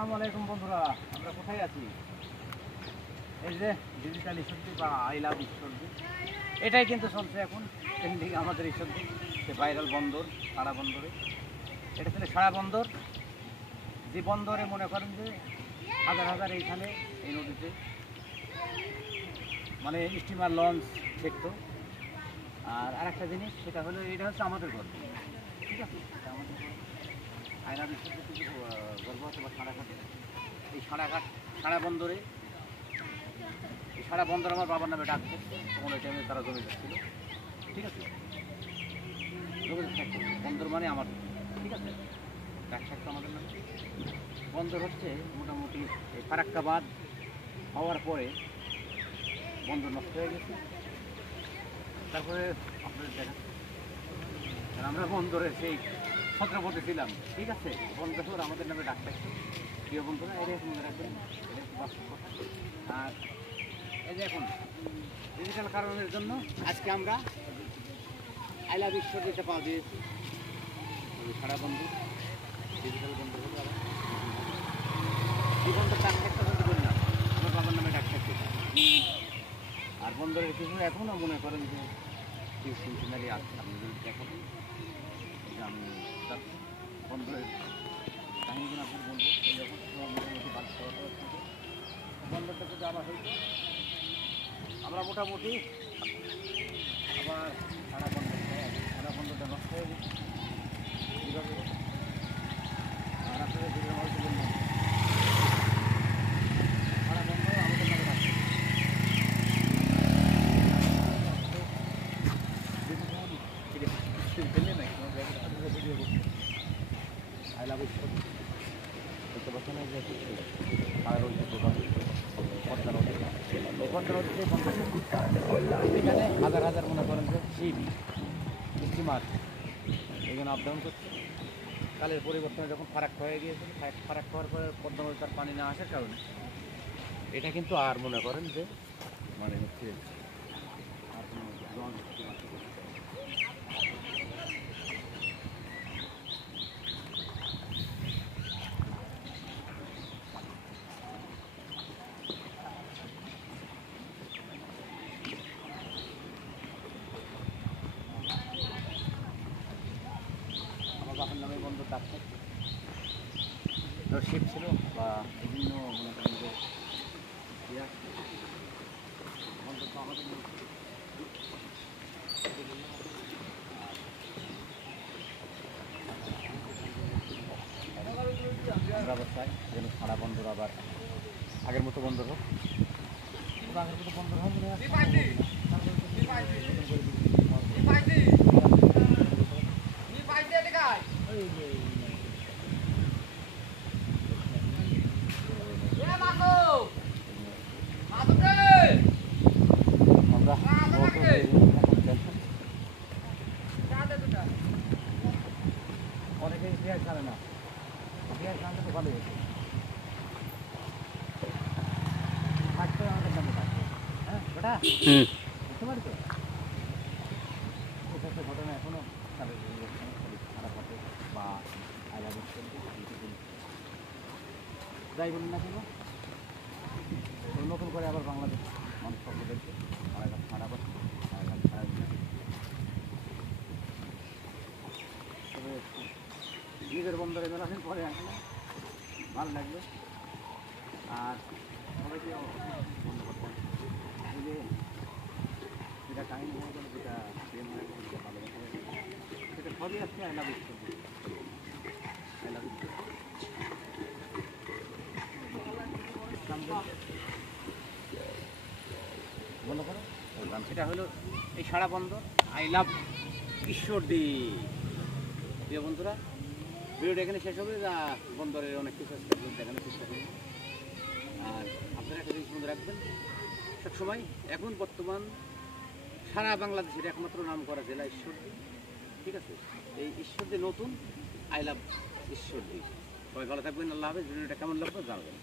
আসসালামু আলাইকুম বন্ধুরা, আমরা কোথায় আছি? এই যে ডিজিটাল ঈশ্বরদী বা আই লাভ ঈশ্বরদী, এটাই কিন্তু চলছে এখন ট্রেন্ডিং আমাদের ঈশ্বরদী, সে ভাইরাল বন্দর, সারা বন্দরে। এটা ছিল সারা বন্দর, যে বন্দরে মনে করেন যে হাজার হাজার এইখানে এই নদীতে মানে স্টিমার লঞ্চ দেখতো। আর আরেকটা জিনিস, সেটা হলো এটা হচ্ছে আমাদের ঘর, ঠিক আছে? এটা আমাদের ঘর। আই লাভ ঈশ্বরদী কিন্তু গর্ব আছে বা সারাঘাটে, এই সারাঘাট সারা বন্দরে, এই সারা বন্দর আমার বাবার নামে ডাকতো। তখন ওই টাইমে তারা জমি যাচ্ছিল, ঠিক আছে? জমি থাকতো, বন্দর মানে আমাদের, ঠিক আছে? ডাক থাকতো আমাদের নামে। বন্দর হচ্ছে মোটামুটি এই ফারাক্কা বাঁধ হওয়ার পরে বন্দর নষ্ট হয়ে গেছে। তারপরে আপনাদের দেখা, আমরা বন্দরের সেই ছত্রপতি ছিলাম, ঠিক আছে? বন্দর আমাদের নামে ডাক থাকতো। প্রিয় বন্ধুরা, এটাই মনে রাখবেন, এটা একটু বাস্তব কথা। আর এই যে এখন ডিজিটাল কারণের জন্য আজকে আমরা আই লাভ ঈশ্বরদীতে পা দিয়েছি। সারা বন্ধু ডিজিটাল বন্ধু হলো আবার এই বন্ধুর ডাক থাকতে বলতে বলি না, আমার বাবার নামে ডাক থাকতে। আর বন্দরের কিছু এখনও মনে করেন যে কিছু সিনসিনারি আছে, আপনি যদি দেখাবেন যে আমি বন্দরের কাহিনীগুলো আপনার বলবো। যখন মোটামুটি বন্দরটা যদি আবার হয়েছে, আমরা মোটামুটি আবার সারা বন্দরটা নষ্ট হয়ে গেছে কীভাবে। আর আপনাদের দিকে হয়তো বলবেন সারা বন্দর আমাদের নামে রাখছে। আই লাভ ঈশ্বরদী দেখতে পাচ্ছেন না, যে আর ওই দোকান পদ্মা নদী, এই পদ্মা নদীতে এখানে হাজার হাজার মনে করেন যে শিপ স্টিমার এখানে আপ ডাউন করছে। কালের পরিবর্তনে যখন ফারাক্কা হয়ে গিয়েছিল, ফারাক্কা হওয়ার পরে পদ্মা নদী তার পানি না আসার কারণে এটা কিন্তু আর মনে করেন যে মানে হচ্ছে আর কোনো লঞ্চ স্টিমার বাপের নামে বন্দর ডাকছে। শিপ ছিল বা বিভিন্ন মনে করেন যে বন্দর তো আমাদের ব্যবস্থায় যেন সারা বন্দর আবার আগের মতো বন্দর হোক, আগের মতো বন্দর হয় অনেকে ইতিহাস জানে না, ইতিহাস জানতে তো ভালোই হয়েছে। থাকতে আমাদের সামনে থাকবে, হ্যাঁ বেটা বুঝতে পারি তো। এসব ঘটনা এখনও তাদের খারাপ হতে বা আই লাভ ঈশ্বরদী যাই বলুন না কেন, নতুন করে আবার বাংলাদেশ মানুষ স্বপ্ন দেখছে রানাঘাট ছাড়া বা রানাঘাট ছাড়া। তবে নিজের বন্দরে মেলাদিন পরে আসলে ভালো লাগবে। আর সবাইকে বন্ধ করতে হবে, এই যে যেটা কাহিনী হয়ে গেল, যেটা প্রেম হয়ে গেল, যেটা ভালোবাসা হয়ে গেল, সেটা সবই আসছে I love Ishwardi. I love Ishwardi বন্ধ করো গান। সেটা হলো এই সারা বন্দর আই লাভ ঈশ্বরদী। প্রিয় বন্ধুরা, ভিডিওটা এখানে শেষ হবে। বন্দরের অনেক কিছু দেখানোর চেষ্টা করি। আর আপনারা একটা জিনিস মনে রাখবেন, সবসময় এখন বর্তমান সারা বাংলাদেশের একমাত্র নাম করা জেলা ঈশ্বরদী, ঠিক আছে? এই ঈশ্বরদী নতুন আই লাভ ঈশ্বরদী। সবাই ভালো থাকবেন, আল্লাহ হাফেজ। ভিডিওটা কেমন লাগবে জানাবেন।